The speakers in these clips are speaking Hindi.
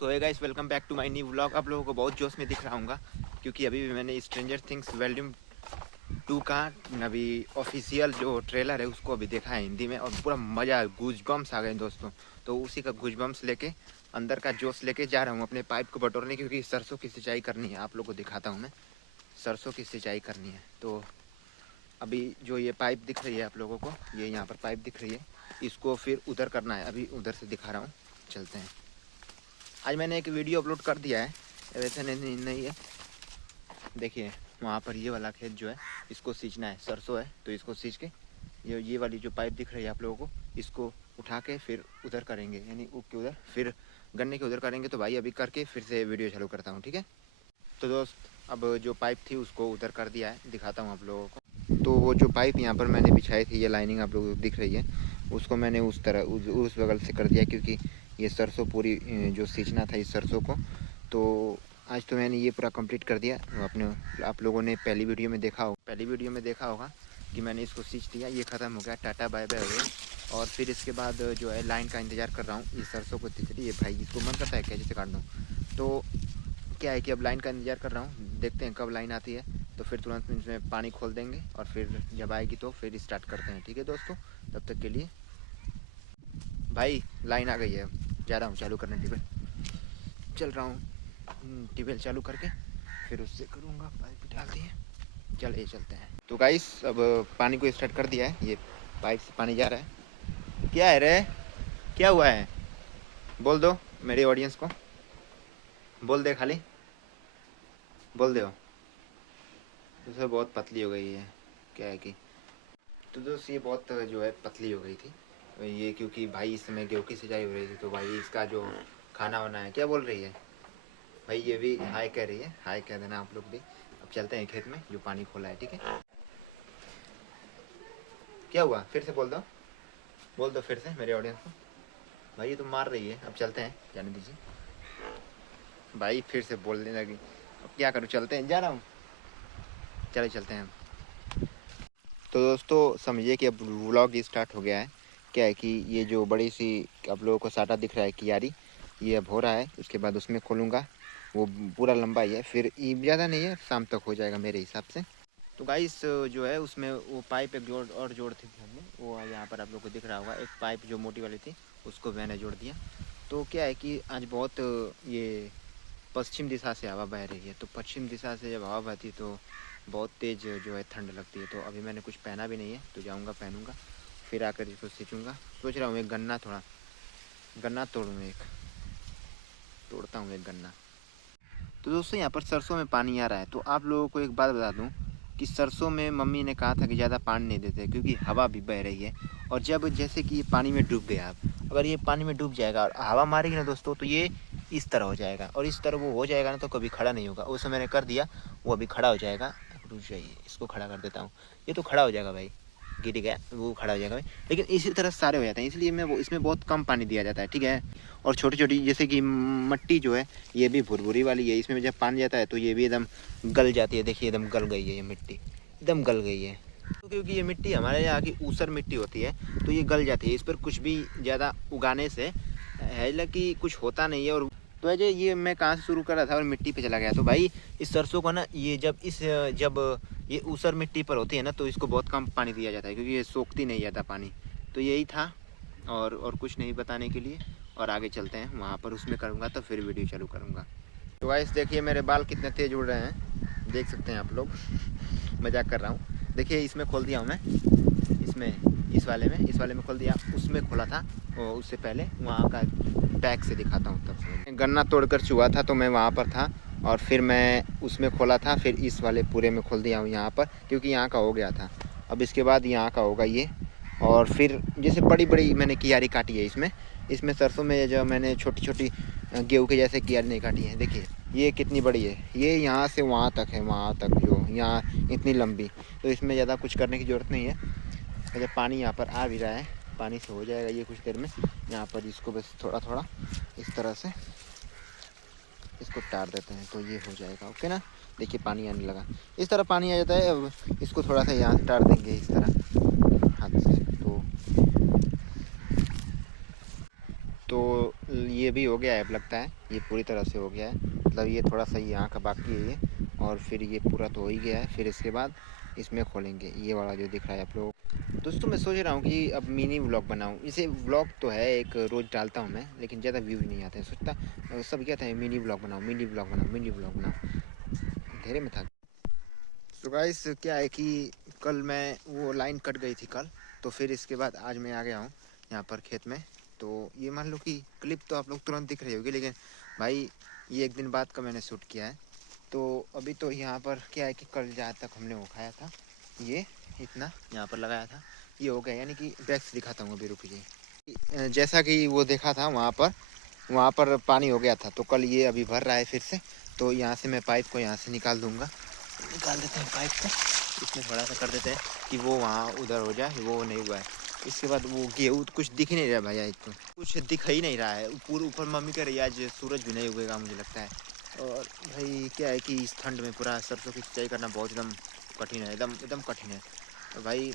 So hey guys, welcome back to my new vlog. आप लोगों को बहुत जोश में दिख रहा हूँगा क्योंकि अभी भी मैंने स्ट्रेंजर थिंग्स वॉल्यूम 2 का अभी ऑफिशियल जो ट्रेलर है उसको अभी देखा है हिंदी में, और पूरा मज़ा, गूजबम्स आ गए दोस्तों। तो उसी का गूजबम्स लेके, अंदर का जोश लेके जा रहा हूँ अपने पाइप को बटोरने, क्योंकि सरसों की सिंचाई करनी है। आप लोग को दिखाता हूँ मैं, सरसों की सिंचाई करनी है। तो अभी जो ये पाइप दिख रही है आप लोगों को, ये यहाँ पर पाइप दिख रही है, इसको फिर उधर करना है। अभी उधर से दिखा रहा हूँ, चलते हैं। आज मैंने एक वीडियो अपलोड कर दिया है, वैसे नहीं है। देखिए वहाँ पर ये वाला खेत जो है, इसको सींचना है, सरसों है तो इसको सींच के ये वाली जो पाइप दिख रही है आप लोगों को, इसको उठा के फिर उधर करेंगे, यानी ऊख के उधर, फिर गन्ने के उधर करेंगे। तो भाई अभी करके फिर से वीडियो चालू करता हूँ, ठीक है। तो दोस्त, अब जो पाइप थी उसको उधर कर दिया है, दिखाता हूँ आप लोगों को। तो वो जो पाइप यहाँ पर मैंने बिछाई थी, ये लाइनिंग आप लोगों को दिख रही है, उसको मैंने उस तरह उस बगल से कर दिया, क्योंकि ये सरसों पूरी जो सींचना था इस सरसों को। तो आज तो मैंने ये पूरा कंप्लीट कर दिया। आप लोगों ने पहली वीडियो में देखा होगा कि मैंने इसको सींच दिया। ये ख़त्म हो गया, टाटा बाय बाय हो गया। और फिर इसके बाद जो है लाइन का इंतज़ार कर रहा हूँ। इस सरसों को तिचड़ी, ये भाई इसको मन करता है कैसे से काट दूँ। तो क्या है कि अब लाइन का इंतज़ार कर रहा हूँ, देखते हैं कब लाइन आती है। तो फिर तुरंत इसमें पानी खोल देंगे, और फिर जब आएगी तो फिर स्टार्ट करते हैं, ठीक है दोस्तों। तब तक के लिए भाई लाइन आ गई है, जा रहा हूँ चालू करने ट्यूबवेल। चल रहा हूँ ट्यूबवेल चालू करके फिर उससे करूँगा, पाइप डाल दिए, चलिए चलते हैं। तो गाइस अब पानी को स्टार्ट कर दिया है, ये पाइप से पानी जा रहा है। क्या है रे, क्या हुआ है, बोल दो मेरे ऑडियंस को, बोल दे, खाली बोल दो। तो बहुत पतली हो गई है, क्या है कि तो दोस्त ये बहुत जो है पतली हो गई थी ये, क्योंकि भाई इस समय गेहूँ की सिंचाई हो रही थी। तो भाई इसका जो खाना वाना है, क्या बोल रही है भाई, ये भी हाय कह रही है, हाय कह देना आप लोग भी। अब चलते हैं खेत में जो पानी खोला है, ठीक है। क्या हुआ, फिर से बोल दो फिर से मेरे ऑडियंस को। भाई ये तो मार रही है, अब चलते हैं, जाने दीजिए। भाई फिर से बोलने लगी, अब क्या करूँ, चलते हैं, जा रहा हूँ, चले चलते हैं। तो दोस्तों समझिए कि अब व्लॉग स्टार्ट हो गया है। क्या है कि ये जो बड़ी सी आप लोगों को साटा दिख रहा है कियारी, ये अब हो रहा है। उसके बाद उसमें खोलूँगा, वो पूरा लंबा ही है, फिर ज़्यादा नहीं है, शाम तक हो जाएगा मेरे हिसाब से। तो गाइस जो है उसमें वो पाइप एक जोड़ थी हमने, वो यहाँ पर आप लोग को दिख रहा होगा, एक पाइप जो मोटी वाली थी उसको मैंने जोड़ दिया। तो क्या है कि आज बहुत ये पश्चिम दिशा से हवा बह रही है, तो पश्चिम दिशा से जब हवा बहती है तो बहुत तेज़ जो है ठंड लगती है। तो अभी मैंने कुछ पहना भी नहीं है, तो जाऊँगा पहनूँगा, फिर आकर इसको सींचूँगा। सोच रहा हूँ एक गन्ना तोड़ूँ, तोड़ता हूँ एक गन्ना। तो दोस्तों यहाँ पर सरसों में पानी आ रहा है। तो आप लोगों को एक बात बता दूँ कि सरसों में मम्मी ने कहा था कि ज़्यादा पानी नहीं देते, क्योंकि हवा भी बह रही है। और जब जैसे कि ये पानी में डूब गया, अगर ये पानी में डूब जाएगा और हवा मारेगी ना दोस्तों, तो ये इस तरह हो जाएगा, और इस तरह वो हो जाएगा ना, तो कभी खड़ा नहीं होगा। उस मैंने कर दिया, वो अभी खड़ा हो जाएगा। रुक जाइए, इसको खड़ा कर देता हूँ, ये तो खड़ा हो जाएगा भाई, गिर गया, वो खड़ा हो जाएगा भाई। लेकिन इसी तरह सारे हो जाते हैं, इसलिए मैं वो इसमें बहुत कम पानी दिया जाता है, ठीक है। और छोटी छोटी जैसे कि मट्टी जो है, ये भी भुरभुरी वाली है, इसमें जब पानी जाता है तो ये भी एकदम गल जाती है। देखिए एकदम गल गई है, ये मिट्टी एकदम गल गई है। तो क्योंकि ये मिट्टी हमारे यहाँ की ऊसर मिट्टी होती है, तो ये गल जाती है। इस पर कुछ भी ज़्यादा उगाने से है कि कुछ होता नहीं है। और तो अजय ये मैं कहाँ से शुरू कर रहा था और मिट्टी पे चला गया। तो भाई इस सरसों को ना, ये जब ये ऊसर मिट्टी पर होती है ना, तो इसको बहुत कम पानी दिया जाता है, क्योंकि ये सोखती नहीं जाता पानी। तो यही था, और कुछ नहीं बताने के लिए। और आगे चलते हैं, वहाँ पर उसमें करूँगा तो फिर वीडियो चालू करूँगा। तो गाइस देखिए मेरे बाल कितने तेज़ उड़ रहे हैं, देख सकते हैं आप लोग। मजाक कर रहा हूँ। देखिए इसमें खोल दिया हूँ मैं, इस वाले में खोल दिया, उसमें खोला था उससे पहले, वहाँ का बैक से दिखाता हूँ। तब से गन्ना तोड़कर चुहा था, तो मैं वहाँ पर था, और फिर मैं उसमें खोला था, फिर इस वाले पूरे में खोल दिया हूँ यहाँ पर, क्योंकि यहाँ का हो गया था। अब इसके बाद यहाँ का होगा ये। और फिर जैसे बड़ी बड़ी मैंने कियारी काटी है इसमें सरसों में जो मैंने छोटी छोटी गेहूँ के जैसे कियारी नहीं काटी है। देखिए ये कितनी बड़ी है, ये यहाँ से वहाँ तक है, वहाँ तक जो यहाँ इतनी लंबी। तो इसमें ज़्यादा कुछ करने की ज़रूरत नहीं है। जब पानी यहाँ पर आ भी रहा है, पानी से हो जाएगा ये कुछ देर में। यहाँ पर इसको बस थोड़ा थोड़ा इस तरह से इसको टार देते हैं, तो ये हो जाएगा, ओके ना। देखिए पानी आने लगा, इस तरह पानी आ जाता है। अब इसको थोड़ा सा यहाँ टार देंगे इस तरह हाथ से, तो ये ये भी हो गया है अब लगता है, ये पूरी तरह से हो गया है। मतलब ये थोड़ा सा यहाँ का बाकी है ये, और फिर ये पूरा तो हो ही गया है। फिर इसके बाद इसमें खोलेंगे ये वाला जो दिख रहा है आप लोग। दोस्तों मैं सोच रहा हूँ कि अब मिनी व्लॉग बनाऊँ। इसे व्लॉग तो है एक, रोज़ डालता हूँ मैं, लेकिन ज़्यादा व्यू नहीं आते हैं। सोचता सब कहते हैं मिनी व्लॉग बनाओ, मिनी व्लॉग बनाओ, मिनी व्लॉग बनाओ, अंधेरे में था। तो गाइस क्या है कि कल मैं वो लाइन कट गई थी कल, तो फिर इसके बाद आज मैं आ गया हूँ यहाँ पर खेत में। तो ये मान लो कि क्लिप तो आप लोग तुरंत दिख रही होगी, लेकिन भाई ये एक दिन बाद का मैंने शूट किया है। तो अभी तो यहाँ पर क्या है कि कल जहाँ तक हमने वो खाया था, ये इतना यहाँ पर लगाया था, ये हो गया। यानी कि बैक से दिखाता हूँ अभी, रुकिए। जैसा कि वो देखा था वहाँ पर पानी हो गया था, तो कल ये अभी भर रहा है फिर से। तो यहाँ से मैं पाइप को यहाँ से निकाल दूँगा, निकाल देते हैं पाइप को, इसमें थोड़ा सा कर देते हैं कि वो वहाँ उधर हो जाए, वो नहीं हुआ है। इसके बाद वो गेहूँ कुछ दिख ही नहीं रहा भैया, तो कुछ दिख ही नहीं रहा है। पूरे ऊपर मम्मी कह रही है आज सूरज भी नहीं उगेगा मुझे लगता है। और भाई क्या है कि इस ठंड में पूरा सरसों की सिंचाई करना बहुत एकदम कठिन है, एकदम कठिन है। और भाई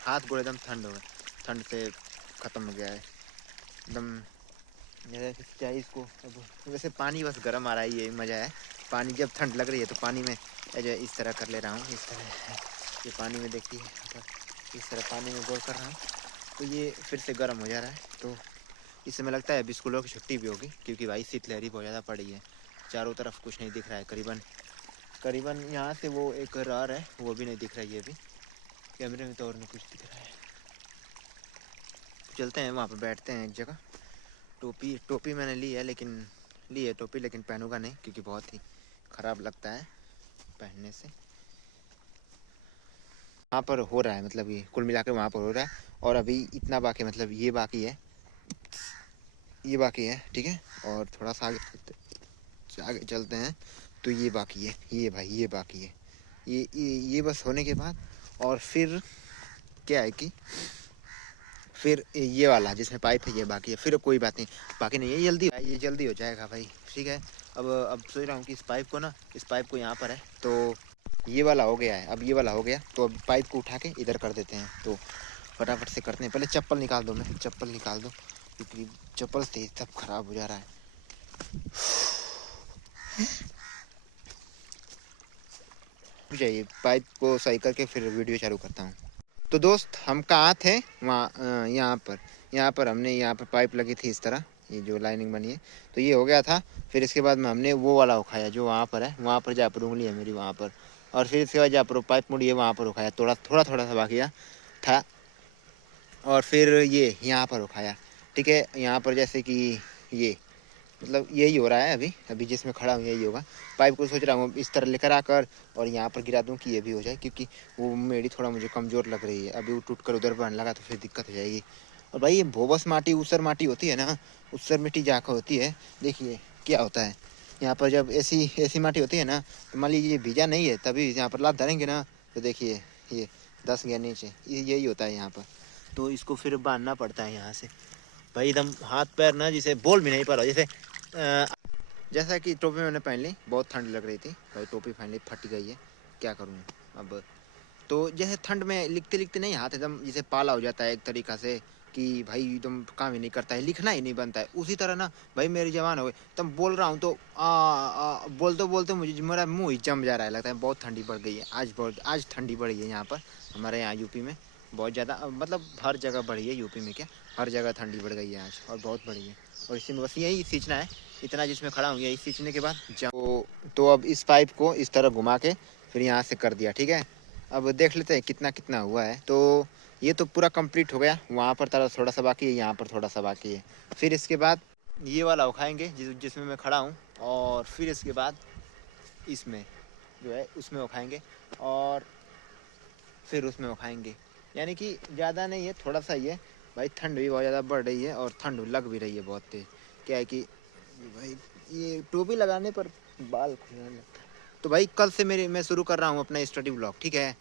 हाथ गोड़ एकदम ठंड हो गए, ठंड से ख़त्म हो गया है एकदम। जैसे सिंचाई इसको अब वैसे पानी बस गर्म आ रहा है, ये मज़ा है। पानी जब ठंड लग रही है तो पानी में इस तरह कर ले रहा हूँ, इस तरह ये पानी में देखिए, इस तरह पानी में गोल कर रहा हूँ, तो ये फिर से गर्म हो जा रहा है। तो इस समय लगता है अभी स्कूलों की छुट्टी भी होगी, क्योंकि भाई शीतलहरी बहुत ज़्यादा पड़ी है। चारों तरफ कुछ नहीं दिख रहा है, करीबन यहाँ से वो एक रार है, वो भी नहीं दिख रही है अभी कैमरे में, तो और नहीं कुछ दिख रहा है। चलते हैं वहाँ पर, बैठते हैं एक जगह। टोपी मैंने ली है, लेकिन पहनूंगा नहीं, क्योंकि बहुत ही ख़राब लगता है पहनने से। वहाँ पर हो रहा है, मतलब ये कुल मिला के वहाँ पर हो रहा है। और अभी इतना बाकी, मतलब ये बाकी है, ठीक है। और थोड़ा सा आगे चलते हैं, तो ये बाकी है, ये भाई ये बाकी है, ये बस होने के बाद। और फिर क्या है कि फिर ये वाला जिसमें पाइप है ये बाकी है। फिर कोई बात नहीं, बाकी नहीं है, ये जल्दी हो जाएगा भाई, ठीक है। अब सोच रहा हूँ कि इस पाइप को यहाँ पर है, तो ये वाला हो गया है। अब ये वाला हो गया, तो अब पाइप को उठा के इधर कर देते हैं। तो फटाफट से करते हैं। पहले चप्पल निकाल दो, क्योंकि चप्पल से सब खराब हो जा रहा है। जाइए, पाइप को सही करके फिर वीडियो चालू करता हूँ। तो दोस्त हम कहाँ थे, वहाँ यहाँ पर हमने यहाँ पर पाइप लगी थी इस तरह, ये जो लाइनिंग बनी है, तो ये हो गया था। फिर इसके बाद में हमने वो वाला उठाया जो वहाँ पर है, वहाँ पर जा पर उंगली है मेरी वहाँ पर। और फिर इसके बाद जा पर पाइप मुड़ी है, वहाँ पर उठाया, थोड़ा सा बाकी था। और फिर ये यहाँ पर उठाया, ठीक है। यहाँ पर जैसे कि ये मतलब यही हो रहा है अभी जिसमें खड़ा हूँ यही होगा। पाइप को सोच रहा हूँ इस तरह लेकर आकर और यहाँ पर गिरा दूँ कि ये भी हो जाए, क्योंकि वो मेरी थोड़ा मुझे कमज़ोर लग रही है। अभी वो टूट कर उधर बनने लगा तो फिर दिक्कत हो जाएगी। और भाई ये भोबस माटी ऊसर माटी होती है ना, ऊसर मिट्टी जाकर होती है, देखिए क्या होता है यहाँ पर। जब ऐसी माटी होती है ना, तो मान लीजिए भीजा नहीं है, तभी यहाँ पर लात धरेंगे ना, तो देखिए ये 10 गया नीचे, यही होता है यहाँ पर। तो इसको फिर बांधना पड़ता है यहाँ से भाई, एकदम हाथ पैर ना जिसे बोल भी नहीं पा रहा। जैसा कि टोपी मैंने पहन ली, बहुत ठंड लग रही थी भाई, टोपी फाइनली फट गई है, क्या करूँ अब। तो जैसे ठंड में लिखते नहीं हाथ एकदम जैसे पाला हो जाता है एक तरीक़ा से, कि भाई एकदम काम ही नहीं करता है, लिखना ही नहीं बनता है। उसी तरह ना भाई मेरी जवान हो गई, तब बोल रहा हूँ तो बोलते मुझे मेरा मुँह ही जम जा रहा है, लगता है बहुत ठंडी बढ़ गई है। आज ठंडी बढ़ी है यहाँ पर, हमारे यहाँ यूपी में बहुत ज़्यादा, मतलब हर जगह बढ़ी है यूपी में, क्या हर जगह ठंडी बढ़ गई है आज, और बहुत बढ़ी है। और इसी में बस यही सींचना है, इतना जिसमें खड़ा हूँ यही सींचने के बाद तो अब इस पाइप को इस तरह घुमा के फिर यहाँ से कर दिया, ठीक है। अब देख लेते हैं कितना हुआ है। तो ये तो पूरा कंप्लीट हो गया, वहाँ पर थोड़ा सा बाकी है, यहाँ पर थोड़ा सा बाकी है। फिर इसके बाद ये वाला उखाएंगे जिसमें मैं खड़ा हूँ, और फिर इसके बाद इसमें जो है उसमें उखाएंगे, और फिर उसमें उखाएंगे। यानी कि ज़्यादा नहीं है, थोड़ा सा ही है भाई। ठंड भी बहुत ज़्यादा बढ़ रही है, और ठंड लग भी रही है बहुत तेज। क्या है कि भाई ये टोपी लगाने पर बाल खुलने लगता है। तो भाई कल से मैं शुरू कर रहा हूँ अपना स्टडी ब्लॉग, ठीक है।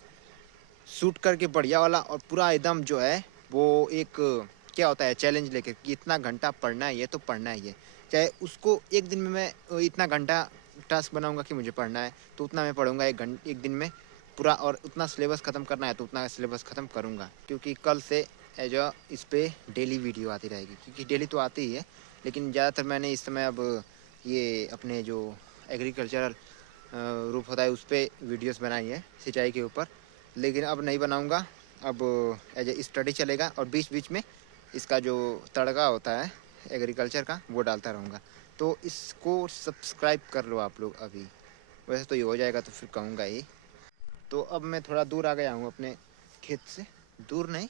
शूट करके बढ़िया वाला, और पूरा एकदम जो है वो एक क्या होता है चैलेंज लेके कि इतना घंटा पढ़ना है, ये तो पढ़ना ही है। चाहे उसको एक दिन में मैं इतना घंटा टास्क बनाऊंगा कि मुझे पढ़ना है, तो उतना मैं पढ़ूंगा एक दिन में पूरा। और उतना सिलेबस ख़त्म करना है तो उतना सिलेबस ख़त्म करूँगा, क्योंकि कल से एज इस पर डेली वीडियो आती रहेगी, क्योंकि डेली तो आती ही है, लेकिन ज़्यादातर मैंने इस समय अब ये अपने जो एग्रीकल्चरल रूप होता है उस पर वीडियोस बनाई है सिंचाई के ऊपर, लेकिन अब नहीं बनाऊंगा। अब एज ए स्टडी चलेगा और बीच बीच में इसका जो तड़का होता है एग्रीकल्चर का वो डालता रहूँगा। तो इसको सब्सक्राइब कर लो आप लोग अभी। वैसे तो ये हो जाएगा तो फिर कहूँगा ही। तो अब मैं थोड़ा दूर आ गया हूँ अपने खेत से, दूर नहीं,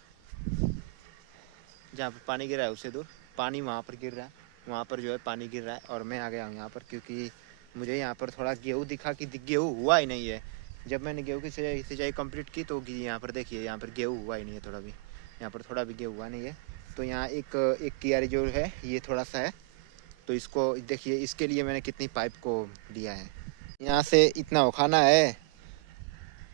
जहाँ पर पानी गिर रहा है उससे दूर। पानी वहाँ पर गिर रहा है, वहाँ पर जो है पानी गिर रहा है और मैं आ गया हूँ यहाँ पर, क्योंकि मुझे यहाँ पर थोड़ा गेहूँ दिखा कि गेहूँ हुआ ही नहीं है। जब मैंने गेहूँ की सिंचाई कंप्लीट की तो यहाँ पर देखिए, यहाँ पर गेहूँ हुआ ही नहीं है, थोड़ा भी यहाँ पर थोड़ा भी गेहूँ हुआ नहीं है। तो यहाँ एक कियारी जो है ये थोड़ा सा है, तो इसको देखिए, इसके लिए मैंने कितनी पाइप को दिया है। यहाँ से इतना उखाना है,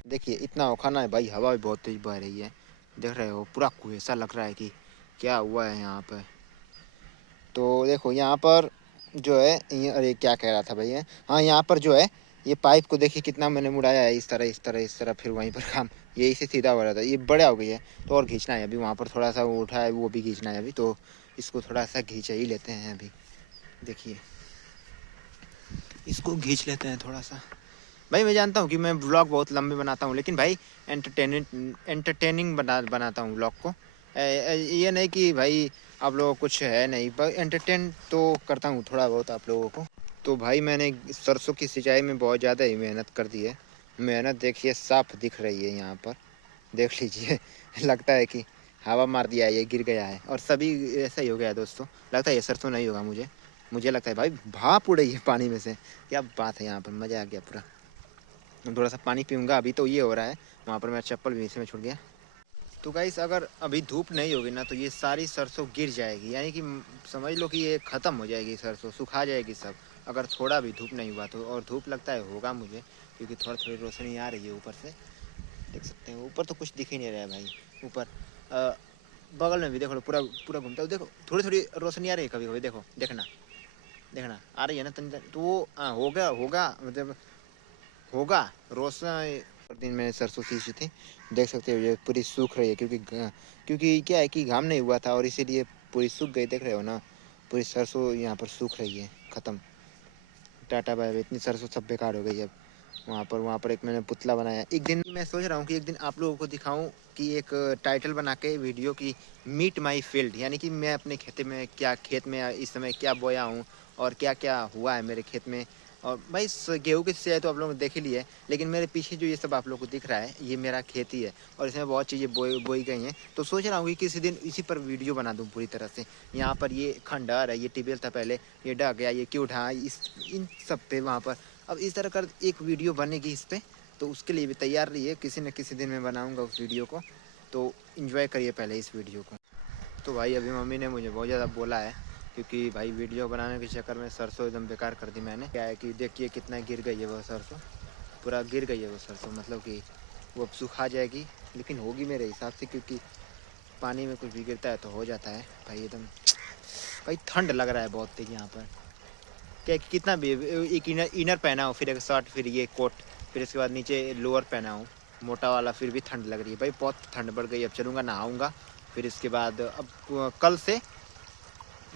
देखिए इतना उखाना है भाई, हवा भी बहुत तेज बह रही है, देख रहे हो, पूरा कुहेसा लग रहा है कि क्या हुआ है यहाँ पर। तो देखो यहाँ पर जो है अरे क्या कह रहा था भैया, हाँ यहाँ पर जो है ये पाइप को देखिए कितना मैंने मुड़ाया है, इस तरह इस तरह इस तरह, फिर वहीं पर काम यही से सीधा हो रहा था, ये बड़ा हो गई है तो और खींचना है अभी। वहाँ पर थोड़ा सा वो उठा है वो भी खींचना है अभी, तो इसको थोड़ा सा खींच ही लेते हैं अभी। देखिए इसको खींच लेते हैं थोड़ा सा। भाई मैं जानता हूँ कि मैं व्लॉग बहुत लंबे बनाता हूँ, लेकिन भाई एंटरटेनिंग बनाता हूँ व्लॉग को। ये नहीं कि भाई आप लोगों को कुछ है नहीं, पर एंटरटेन तो करता हूँ थोड़ा बहुत आप लोगों को। तो भाई मैंने सरसों की सिंचाई में बहुत ज़्यादा ही मेहनत कर दी है। मेहनत देखिए साफ दिख रही है यहाँ पर, देख लीजिए लगता है कि हवा मार दिया है, ये गिर गया है। और सभी ऐसा ही हो गया है दोस्तों, लगता है ये सरसों नहीं होगा, मुझे लगता है भाई भाप उड़ रही है पानी में से। क्या बात है, यहाँ पर मज़ा आ गया पूरा। थोड़ा सा पानी पीऊँगा अभी, तो ये हो रहा है। वहाँ पर मेरा चप्पल भी इसी में छूट गया। तो गाइस अगर अभी धूप नहीं होगी ना तो ये सारी सरसों गिर जाएगी, यानी कि समझ लो कि ये ख़त्म हो जाएगी, सरसों सुखा जाएगी सब, अगर थोड़ा भी धूप नहीं हुआ तो। और धूप लगता है होगा मुझे, क्योंकि थोड़ी थोड़ी रोशनी आ रही है ऊपर से, देख सकते हैं। ऊपर तो कुछ दिख ही नहीं रहा है भाई, ऊपर बगल में भी देखो, पूरा पूरा घूमता है, देखो थोड़ी थोड़ी रोशनी आ रही है कभी कभी, देखो देखना देखना आ रही है ना तनी, तो वो होगा होगा मतलब होगा रोशन। दिन मैंने सरसों सींची थी, देख सकते हो ये पूरी सूख रही है, क्योंकि क्या है कि घाम नहीं हुआ था और इसीलिए पूरी सूख गई, देख रहे हो ना, पूरी सरसों यहाँ पर सूख रही है, ख़त्म, टाटा बाय बाय, इतनी सरसों सब बेकार हो गई अब। वहाँ पर एक मैंने पुतला बनाया। एक दिन मैं सोच रहा हूँ कि एक दिन आप लोगों को दिखाऊं कि एक टाइटल बना के वीडियो की, मीट माई फील्ड, यानी कि मैं अपने खेत में इस समय क्या बोया हूँ और क्या क्या हुआ है मेरे खेत में। और भाई गेहूँ की सिंचाई तो आप लोगों ने देख ही लिया है, लेकिन मेरे पीछे जो ये सब आप लोगों को दिख रहा है ये मेरा खेती है और इसमें बहुत चीज़ें बोई गई हैं। तो सोच रहा हूँ कि किसी दिन इसी पर वीडियो बना दूँ पूरी तरह से। यहाँ पर ये खंडहर है, ये ट्यूबवेल था पहले, ये ढह गया, ये क्यों ढहा, इन सब पे वहाँ पर अब इस तरह कर एक वीडियो बनेगी इस पर। तो उसके लिए भी तैयार रहिए, किसी न किसी दिन मैं बनाऊँगा उस वीडियो को, तो इन्जॉय करिए पहले इस वीडियो को। तो भाई अभी मम्मी ने मुझे बहुत ज़्यादा बोला है, क्योंकि भाई वीडियो बनाने के चक्कर में सरसों एकदम बेकार कर दी मैंने। क्या है कि देखिए कितना गिर गई है वो सरसों, पूरा गिर गई है वो सरसों, मतलब कि वो अब सूखा जाएगी, लेकिन होगी मेरे हिसाब से, क्योंकि पानी में कुछ भी गिरता है तो हो जाता है भाई एकदम। भाई ठंड लग रहा है बहुत तेज यहाँ पर, क्या कि कितना भी एक इनर पहना हो, फिर एक शर्ट, फिर ये कोट, फिर इसके बाद नीचे लोअर पहना हो मोटा वाला, फिर भी ठंड लग रही है भाई, बहुत ठंड बढ़ गई। अब चलूँगा नहाऊँगा, फिर इसके बाद अब कल से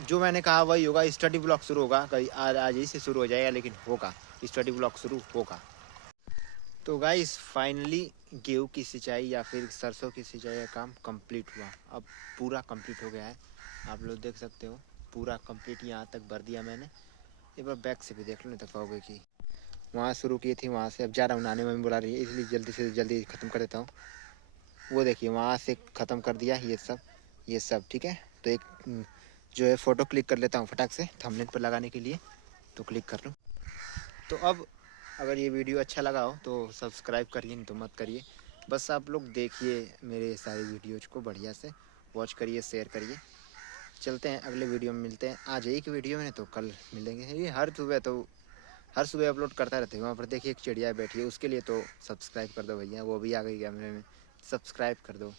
जो मैंने कहा वही होगा, स्टडी ब्लॉक शुरू होगा, कहीं आज ही से शुरू हो जाएगा, लेकिन होगा, स्टडी ब्लॉक शुरू होगा। तो गाइस फाइनली गेहूँ की सिंचाई या फिर सरसों की सिंचाई का काम कंप्लीट हुआ, अब पूरा कंप्लीट हो गया है, आप लोग देख सकते हो पूरा कंप्लीट यहाँ तक भर दिया मैंने। एक बार बैक से भी देख लो, नहीं तो कहोगे कि वहाँ शुरू की थी, वहाँ से अब जा रहा हूँ नहाने, मम्मी बुला रही है, इसलिए जल्दी से जल्दी ख़त्म कर देता हूँ। वो देखिए वहाँ से ख़त्म कर दिया ये सब ठीक है। तो एक जो है फ़ोटो क्लिक कर लेता हूँ फटाक से थंबनेल पर लगाने के लिए, तो क्लिक कर लूँ। तो अब अगर ये वीडियो अच्छा लगा हो तो सब्सक्राइब करिए, नहीं तो मत करिए, बस आप लोग देखिए मेरे सारे वीडियोज़ को बढ़िया से वॉच करिए, शेयर करिए। चलते हैं अगले वीडियो में, मिलते हैं आज एक वीडियो में, तो कल मिलेंगे। ये हर सुबह अपलोड करता रहते हैं। वहाँ पर देखिए एक चिड़िया बैठी है, उसके लिए तो सब्सक्राइब कर दो भैया, वो भी आ गई कैमरे में, सब्सक्राइब कर दो।